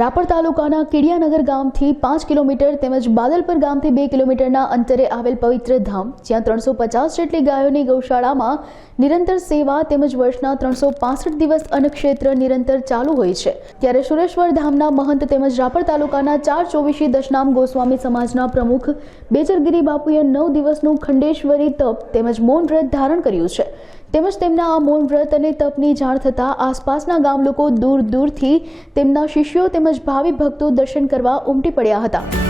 રાપર તાલુકાના કીડિયાનગર ગામથી 5 કિલોમીટર તેમજ બાદલપર ગામથી 2 કિલોમીટરના અંતરે આવેલ પવિત્ર ધામ, જ્યાં 350 જેટલી ગાયોની ગૌશાળામાં નિરંતર સેવા તેમજ વર્ષના 365 દિવસ અન્નક્ષેત્ર નિરંતર ચાલુ હોય છે. ત્યારે સુરેશ્વર ધામના મહંત તેમજ રાપર તાલુકાના 424 દશનામ ગોસ્વામી સમાજના પ્રમુખ બેચરગીરી બાપુએ 9 દિવસનું ખંડેશ્વરી તપ તેમજ મૌન વ્રત ધારણ કર્યું છે. તેમજ તેમના આ મૌન વ્રત અને તપની જાણ થતાં આસપાસના ગામ લોકો દૂર દૂરથી તેમના શિષ્યો તેમજ ભાવિ ભક્તો દર્શન કરવા ઉમટી પડ્યા હતા.